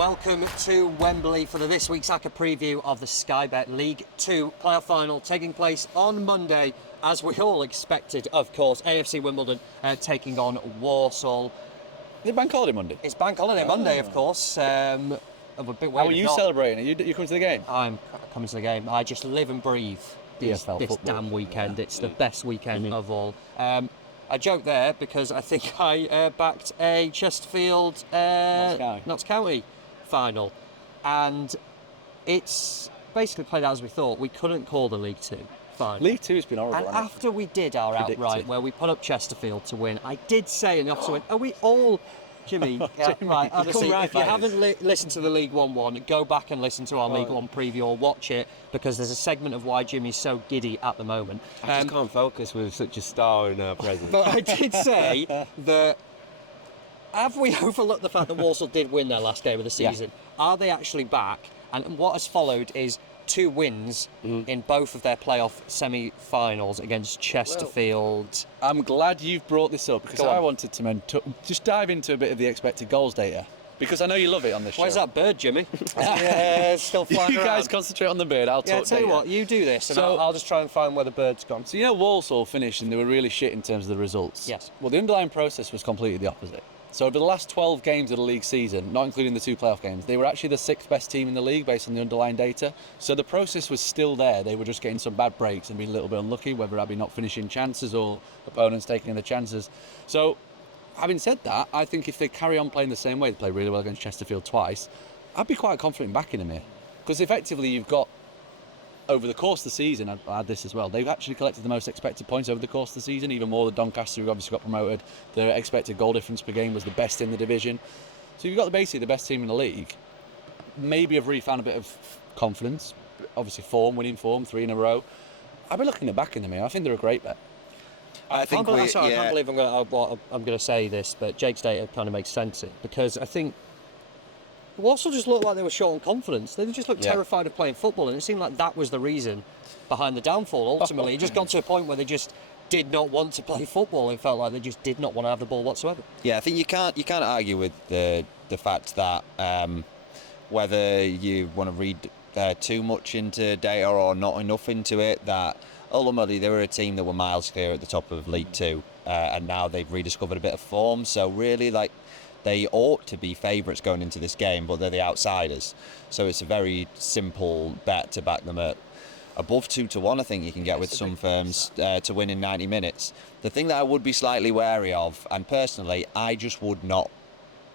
Welcome to Wembley for this week's Acca preview of the SkyBet League 2 playoff final taking place on Monday, as we all expected, of course. AFC Wimbledon taking on Walsall. Is it Bank Holiday Monday? It's Bank Holiday Monday, of course. I'm a bit How are you celebrating? Are you coming to the game? I'm coming to the game. I just live and breathe this damn weekend. It's the best weekend of all. I joke there because I think I backed a Chesterfield Notts County final, and it's basically played out as we thought. We couldn't call the League 2 final. League 2 has been horrible. And after we did our outright, where we put up Chesterfield to win, I did say in the opposite win, are we all... Jimmy, right, honestly, if you haven't listened to the League 1-1, go back and listen to our League 1 preview or watch it, because there's a segment of why Jimmy's so giddy at the moment. I just can't focus with such a star in our presence. But I did say that, have we overlooked the fact that Walsall did win their last game of the season? Yeah. Are they actually back? And what has followed is 2 wins in both of their playoff semi-finals against Chesterfield. Well, I'm glad you've brought this up, because I wanted to just dive into a bit of the expected goals data, because I know you love it on this show. Where's that bird, Jimmy? Yeah, still flying around. You guys concentrate on the bird, I'll talk tell you what, you do this, and I'll just try and find where the bird's gone. So you know Walsall finished and they were really shit in terms of the results? Yes. Well, the underlying process was completely the opposite. So over the last 12 games of the league season, not including the 2 playoff games, they were actually the 6th best team in the league based on the underlying data. So the process was still there. They were just getting some bad breaks and being a little bit unlucky, whether that be not finishing chances or opponents taking the chances. So having said that, I think if they carry on playing the same way, they play really well against Chesterfield twice, I'd be quite confident in backing them here. Because effectively you've got, over the course of the season, I'll add this as well, they've actually collected the most expected points over the course of the season, even more than Doncaster, who obviously got promoted. Their expected goal difference per game was the best in the division. So you've got basically the best team in the league. Maybe have refound a bit of confidence. Obviously winning form, 3 in a row. I'd be looking at backing them here. I think they're a great bet. I can't believe I'm going to say this, but Jake's data kind of makes sense, because I think Walsall just looked like they were short on confidence. They just looked terrified of playing football, and it seemed like that was the reason behind the downfall. Ultimately, it just got to a point where they just did not want to play football. It felt like they just did not want to have the ball whatsoever. Yeah, I think you can't argue with the fact that whether you want to read too much into data or not enough into it, that ultimately they were a team that were miles clear at the top of League 2, and now they've rediscovered a bit of form. So really, they ought to be favourites going into this game, but they're the outsiders. So it's a very simple bet to back them at above 2-1, I think you can get with some firms to win in 90 minutes. The thing that I would be slightly wary of, and personally, I just would not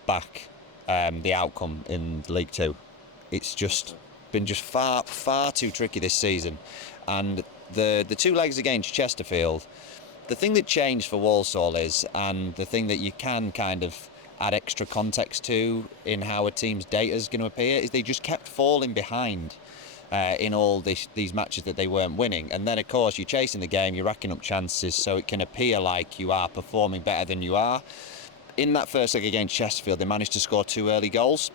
back the outcome in League 2. It's just been far too tricky this season. And the 2 legs against Chesterfield, the thing that changed for Walsall is, and the thing that you can kind of add extra context to in how a team's data is going to appear, is they just kept falling behind in all these matches that they weren't winning. And then, of course, you're chasing the game, you're racking up chances, so it can appear like you are performing better than you are. In that first leg against Chesterfield, they managed to score 2 early goals.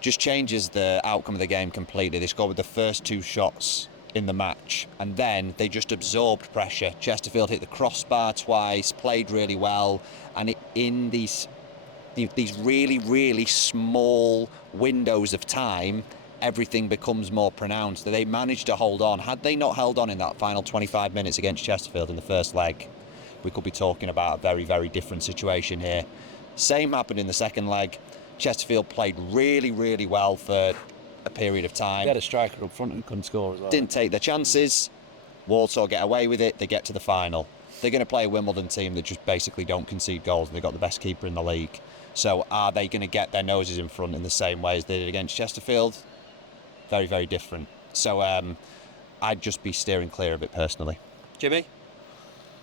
Just changes the outcome of the game completely. They scored with the first 2 shots in the match, and then they just absorbed pressure. Chesterfield hit the crossbar twice, played really well, and in these really, really small windows of time, everything becomes more pronounced. They managed to hold on. Had they not held on in that final 25 minutes against Chesterfield in the first leg, we could be talking about a very, very different situation here. Same happened in the second leg. Chesterfield played really, really well for a period of time. They had a striker up front and couldn't score as well. Didn't take their chances. Walsall get away with it. They get to the final. They're going to play a Wimbledon team that just basically don't concede goals. They've got the best keeper in the league. So are they going to get their noses in front in the same way as they did against Chesterfield? Very, very different. So I'd just be steering clear of it personally. Jimmy?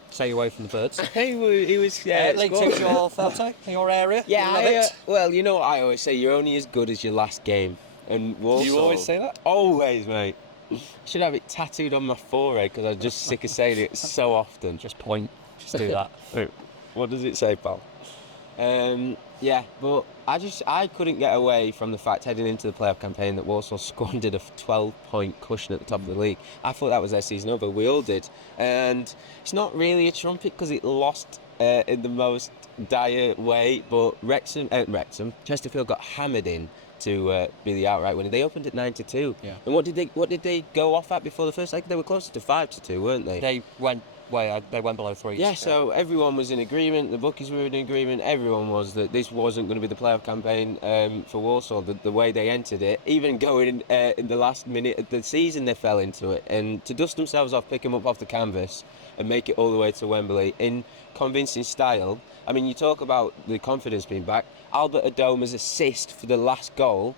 Stay away from the birds. He was League 2's your forte, your area? Yeah, well, you know what I always say, you're only as good as your last game. And Walsall, you always say that? Always, mate. I should have it tattooed on my forehead, because I'm just sick of saying it so often. Just point. Just do that. What does it say, pal? Yeah, but I couldn't get away from the fact heading into the playoff campaign that Walsall squandered a 12-point cushion at the top of the league. I thought that was their season over. We all did. And it's not really a trumpet because it lost in the most dire way, but Chesterfield got hammered in to be the outright winner. They opened at 9-2. Yeah. And what did they go off at before the first leg? They were closer to 5-2, weren't they? They went below 3. Yeah, so everyone was in agreement, the bookies were in agreement, everyone was that this wasn't going to be the playoff campaign for Walsall, the way they entered it. Even going in the last minute of the season, they fell into it. And to dust themselves off, pick them up off the canvas and make it all the way to Wembley in convincing style. I mean, you talk about the confidence being back. Albert Adoma's assist for the last goal,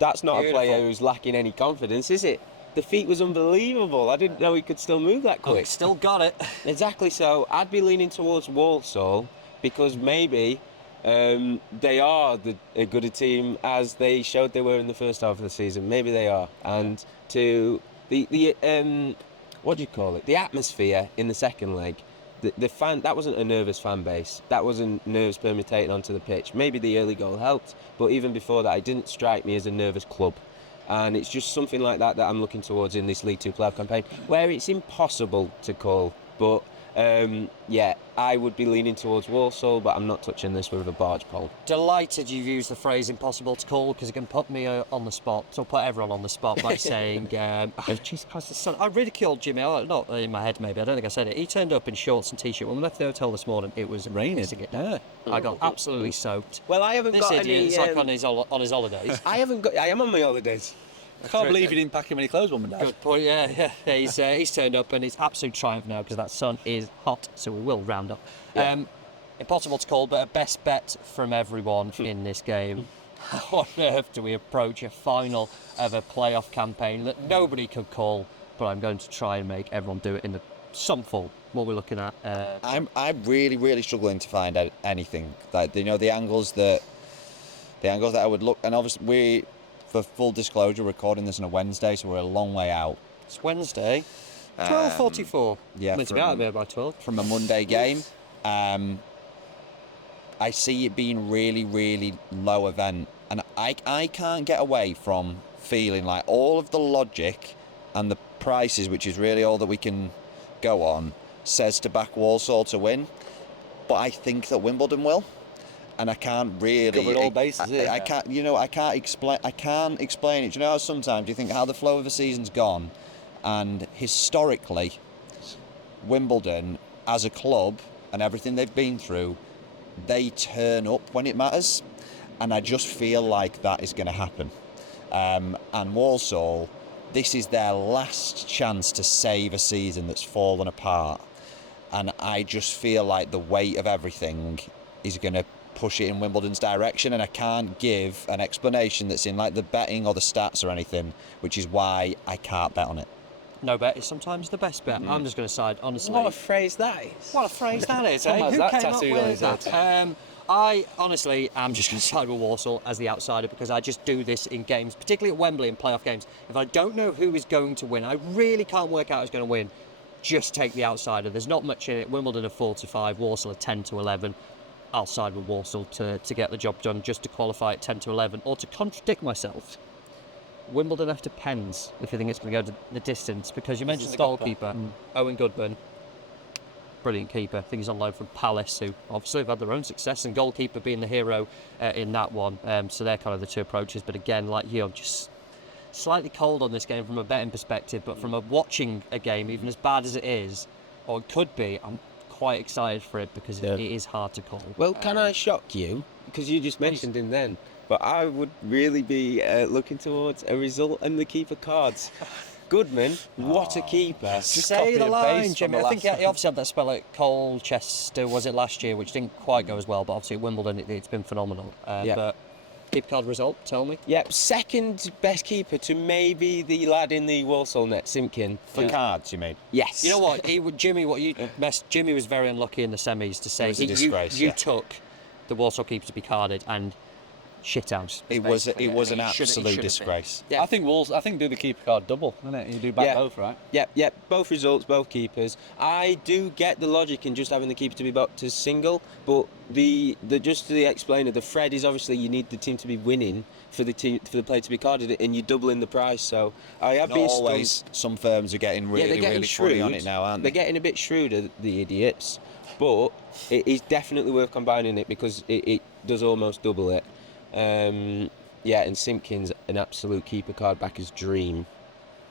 that's not Beautiful. a player who's lacking any confidence, is it? The feet was unbelievable. I didn't know he could still move that quick. Still got it. Exactly, so I'd be leaning towards Walsall because maybe they are a good a team as they showed they were in the first half of the season. Maybe they are. And to the what do you call it? The atmosphere in the second leg. The fan, that wasn't a nervous fan base. That wasn't nerves permutating onto the pitch. Maybe the early goal helped, but even before that, it didn't strike me as a nervous club. And it's just something like that I'm looking towards in this League Two playoff campaign, where it's impossible to call. But yeah, I would be leaning towards Walsall, but I'm not touching this with a barge pole. Delighted you've used the phrase impossible to call, because it can put me on the spot. So I'll put everyone on the spot by saying, Jesus Christ, the sun. I ridiculed Jimmy, not in my head maybe, I don't think I said it. He turned up in shorts and t-shirt. When we left the hotel this morning, it was Raining. Yeah. I got absolutely soaked. Well, I haven't This got idiot any. is like on his holidays. I am on my holidays. I can't believe you didn't pack him any clothes, Mum and Dad. Good point, yeah. He's turned up and he's absolute triumph now because that sun is hot, so we will round up. Yeah. Impossible to call, but a best bet from everyone in this game. How on earth do we approach a final of a playoff campaign that nobody could call, but I'm going to try and make everyone do it in some form. What we're looking at. I'm really struggling to find out anything. Like, you know, the angles that I would look, and obviously for full disclosure, recording this on a Wednesday, so we're a long way out. It's Wednesday, 12:44. Yeah, meant to be out of there by 12. From a Monday game. I see it being really low event, and I can't get away from feeling like all of the logic and the prices, which is really all that we can go on, says to back Walsall to win, but I think that Wimbledon will. And I can't really covered all bases. I can't, I can't explain it. Do you know how sometimes you think how the flow of a season's gone, and historically, Wimbledon as a club and everything they've been through, they turn up when it matters, and I just feel like that is going to happen. And Walsall, this is their last chance to save a season that's fallen apart, and I just feel like the weight of everything is going to push it in Wimbledon's direction, and I can't give an explanation that's in like the betting or the stats or anything, which is why I can't bet on it. No bet is sometimes the best bet. I'm just going to side, honestly. What a phrase that is. What a phrase that is, Tom eh? has Who that came up tattooed on with his that? head. I honestly am just going to side with Walsall as the outsider, because I just do this in games, particularly at Wembley in playoff games. If I don't know who is going to win, I really can't work out who's going to win, just take the outsider. There's not much in it. Wimbledon are 4-5, Walsall are 10-11. I'll side with Walsall to get the job done, just to qualify at 10-11, or to contradict myself. Wimbledon after pens, if you think it's going to go to the distance, because you mentioned the goalkeeper, Owen Goodburn. Brilliant keeper. I think he's on loan from Palace, who obviously have had their own success, and goalkeeper being the hero in that one. So they're kind of the two approaches. But again, like you, I'm just slightly cold on this game from a betting perspective, but from a watching a game, even as bad as it is, or it could be, I'm quite excited for it, because it is hard to call. Well, can I shock you? Because you just mentioned him then. But I would really be looking towards a result and the keeper cards. Goodman, what a keeper. Say the line, Jimmy. I think he obviously had that spell at Colchester, was it last year, which didn't quite go as well, but obviously at Wimbledon it's been phenomenal. But keeper card result, tell me. Yep, second best keeper to maybe the lad in the Walsall net, Simpkin. For cards, you mean? Yes. You know what, Jimmy was very unlucky in the semis to say It was a disgrace, you took the Walsall keeper to be carded, and shithouse. It was an absolute disgrace. Yeah. I think do the keeper card double, isn't it? You do back both, right? Yep. Both results, both keepers. I do get the logic in just having the keeper to be back to single, but the explainer, the thread is obviously you need the team to be winning for the player to be carded, and you're doubling the price. So I have been always. Some firms are getting really funny on it now, aren't they? They're getting a bit shrewder, the idiots. But it is definitely worth combining it, because it does almost double it. Yeah, and Simpkins, an absolute keeper card backer's dream.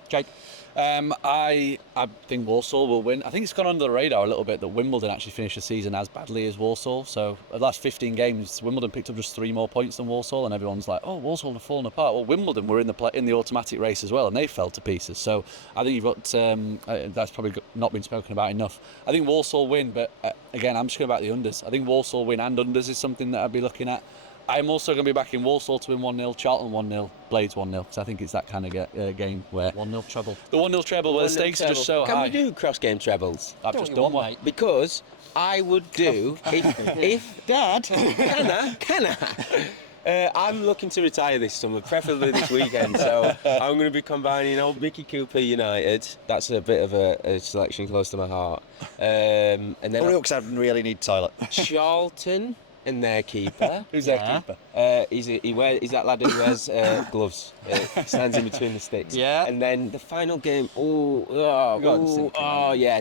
Jake? I think Walsall will win. I think it's gone under the radar a little bit that Wimbledon actually finished the season as badly as Walsall. So the last 15 games, Wimbledon picked up just 3 more points than Walsall, and everyone's like, "Oh, Walsall have fallen apart." Well, Wimbledon were in the automatic race as well, and they fell to pieces. So I think you've got that's probably not been spoken about enough. I think Walsall win, but again, I'm just going to back the unders. I think Walsall win and unders is something that I'd be looking at. I'm also going to be backing Walsall to win 1-0, Charlton 1-0, Blades 1-0, because I think it's that kind of game where 1-0 treble. The 1-0 treble, where the stakes are just so Can high. we do cross-game trebles? I've just done one. Mate. Because I would do if Dad. Can I? I'm looking to retire this summer, preferably this weekend. So I'm going to be combining old Mickey Cooper United. That's a bit of a selection close to my heart. And then Hurry up, 'cause I really need toilet. Charlton and their keeper. Who's their keeper? He's that lad who wears gloves. Stands in between the sticks. Yeah. And then the final game.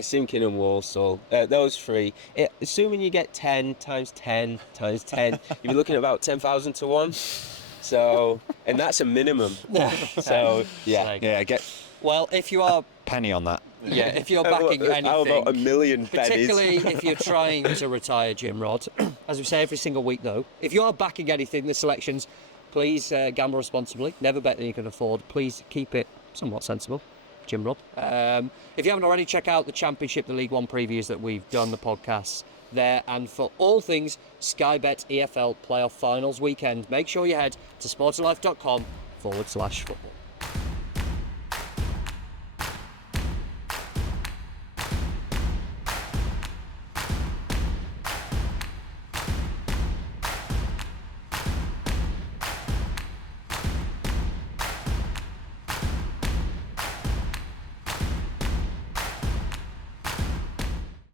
Simkin and Walsall. Those 3. Assuming you get 10 times 10 times 10, you'll be looking at about 10,000 to 1. So, and that's a minimum. So, Yeah, get Well, if you are penny on that. if you're backing anything, how about a million pennies? particularly if you're trying to retire, Jim Rod, as we say every single week though, if you are backing anything, the selections, please gamble responsibly. Never bet than you can afford. Please keep it somewhat sensible, Jim Rod. If you haven't already, check out the Championship, the League One previews that we've done, the podcasts there. And for all things SkyBet EFL playoff finals weekend, make sure you head to sportslife.com/football.